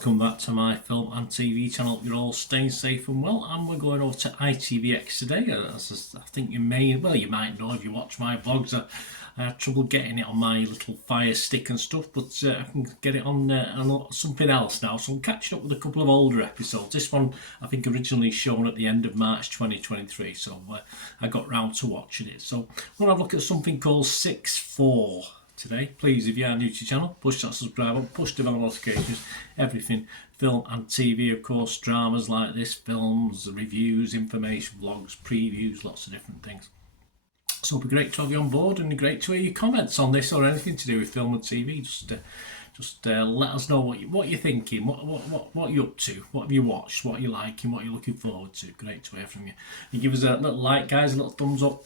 welcome back to my film and TV channel. You're all staying safe and well, and we're going over to ITVX today. As I think you might know if you watch my vlogs. I had trouble getting it on my little Fire Stick and stuff, but I can get it on something else now. So I'm catching up with a couple of older episodes. This one I think originally shown at the end of March 2023, so I got round to watching it. So we're going to have a look at something called 6-4 today. Please, if you are new to the channel, push that subscribe button, push the bell notifications, everything film and TV, of course, dramas like this, films, reviews, information, vlogs, previews, lots of different things. So it'll be great to have you on board and great to hear your comments on this or anything to do with film and TV. Just let us know what you're thinking, what you're up to, what have you watched, what you're liking, what you're looking forward to. Great to hear from you. You give us a little like, guys, a little thumbs up.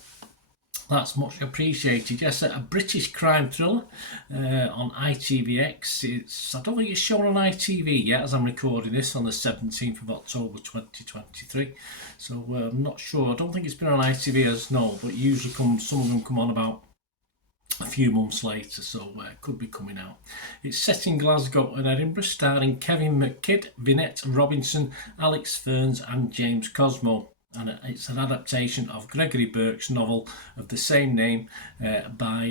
That's much appreciated. Yes, a British crime thriller on ITVX. I don't think it's shown on ITV yet as I'm recording this on the 17th of October 2023. So I'm not sure. I don't think it's been on ITV as no, but usually some of them come on about a few months later, so it could be coming out. It's set in Glasgow and Edinburgh, starring Kevin McKidd, Vinette Robinson, Alex Ferns and James Cosmo. And it's an adaptation of Gregory Burke's novel of the same name by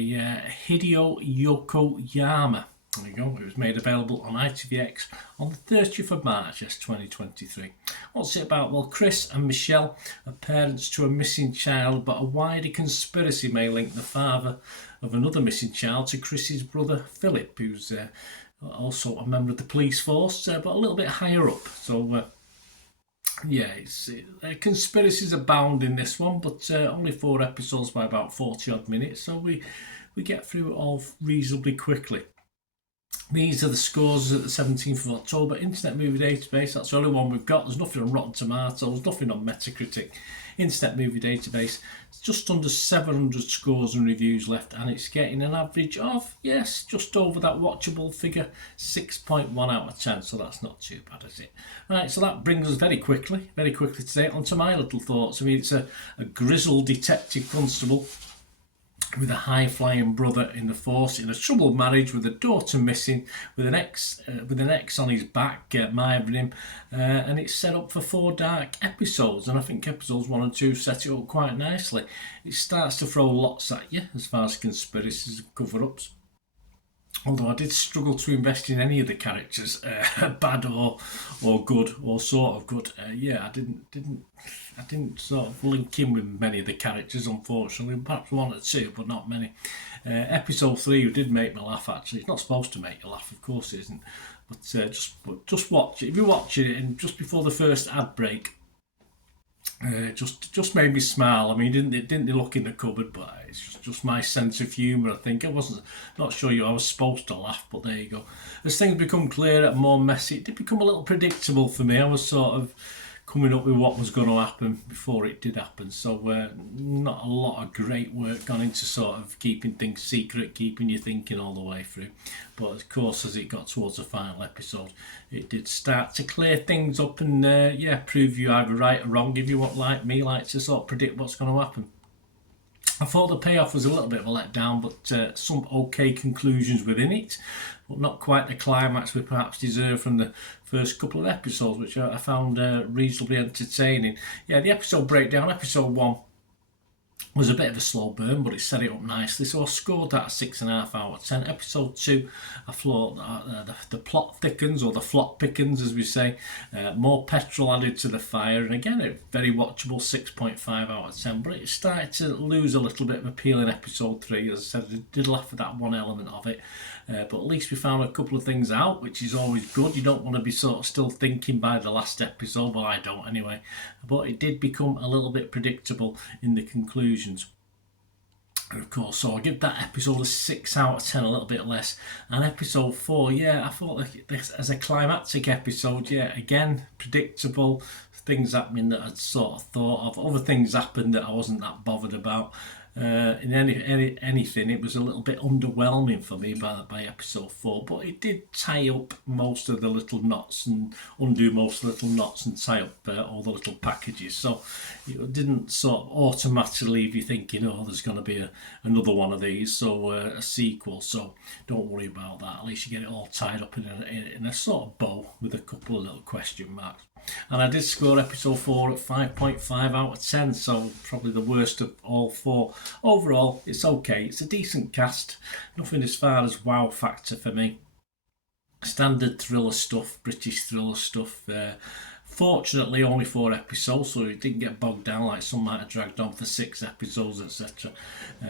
Hideo Yokoyama. There you go. It was made available on ITVX on the 30th of March 2023. What's it about? Well, Chris and Michelle are parents to a missing child, but a wider conspiracy may link the father of another missing child to Chris's brother Philip, who's also a member of the police force, but a little bit higher up. So yeah, conspiracies abound in this one, but only 4 episodes by about 40 odd minutes, so we get through it all reasonably quickly. These are the scores at the 17th of October. Internet Movie Database, that's the only one we've got. There's nothing on Rotten Tomatoes, nothing on Metacritic. Internet Movie Database, it's just under 700 scores and reviews left, and it's getting an average of, yes, just over that watchable figure, 6.1 out of 10, so that's not too bad, is it? Right, so that brings us very quickly today onto my little thoughts. I mean, it's a grizzled detective constable with a high-flying brother in the force, in a troubled marriage with a daughter missing, with an ex on his back, mithering him, and it's set up for 4 dark episodes, and I think episodes 1 and 2 set it up quite nicely. It starts to throw lots at you as far as conspiracies and cover-ups. Although I did struggle to invest in any of the characters, bad or good or sort of good. Yeah, I didn't sort of link in with many of the characters, unfortunately. Perhaps 1 or 2, but not many. Episode 3 did make me laugh. Actually, it's not supposed to make you laugh, of course it isn't. But just watch it. If you watch it, and just before the first ad break, just made me smile. I mean, it didn't look in the cupboard, but it's just my sense of humour. I think I not sure I was supposed to laugh, but there you go. As things become clearer and more messy, it did become a little predictable for me. I was sort of coming up with what was going to happen before it did happen. So not a lot of great work gone into sort of keeping things secret, keeping you thinking all the way through. But of course, as it got towards the final episode, it did start to clear things up and prove you either right or wrong if you want, like me, like to sort of predict what's going to happen. I thought the payoff was a little bit of a letdown, but some okay conclusions within it, but not quite the climax we perhaps deserve from the first couple of episodes, which I found reasonably entertaining. Yeah, the episode breakdown, episode 1 was a bit of a slow burn, but it set it up nicely, so I scored that a 6.5 out of 10. Episode 2, I thought the plot thickens, or the flop pickens as we say, more petrol added to the fire, and again a very watchable 6.5 out of 10, but it started to lose a little bit of appeal in episode 3. As I said, I did laugh at that one element of it, but at least we found a couple of things out, which is always good. You don't want to be sort of still thinking by the last episode, well, I don't anyway, but it did become a little bit predictable in the conclusions. And of course, so I give that episode a 6 out of 10, a little bit less. And episode 4, yeah, I thought like this as a climactic episode, yeah, again, predictable, things happening that I'd sort of thought of, other things happened that I wasn't that bothered about. in anything. It was a little bit underwhelming for me by episode 4, but it did tie up most of the little knots and undo most of the little knots and tie up all the little packages. So it didn't sort of automatically leave you thinking, oh, there's going to be another one of these, so a sequel. So don't worry about that. At least you get it all tied up in a sort of bow with a couple of little question marks. And I did score episode 4 at 5.5 out of 10, so probably the worst of all 4. Overall, it's okay. It's a decent cast. Nothing as far as wow factor for me. Standard thriller stuff, British thriller stuff. Fortunately, only 4 episodes, so it didn't get bogged down like some might have dragged on for 6 episodes, etc.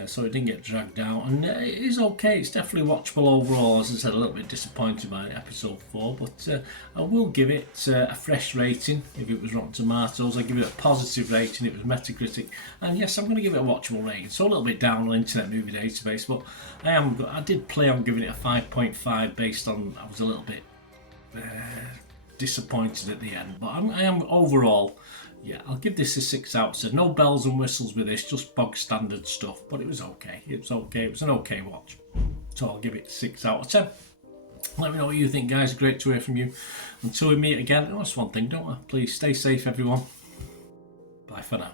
So it didn't get dragged out, and it is okay. It's definitely watchable overall. As I said, a little bit disappointed by episode 4, but I will give it a fresh rating. If it was Rotten Tomatoes, I'd give it a positive rating. It was Metacritic, and yes, I'm going to give it a watchable rating. So a little bit down on Internet Movie Database, but I did play on giving it a 5.5 based on I was a little bit disappointed at the end, but I am overall, yeah, I'll give this a 6 out of 10. No bells and whistles with this, just bog standard stuff, but it was okay. It was okay. It was an okay watch, so I'll give it 6 out of 10. Let me know what you think, guys. Great to hear from you. Until we meet again, that's one thing, don't I? Please stay safe, everyone. Bye for now.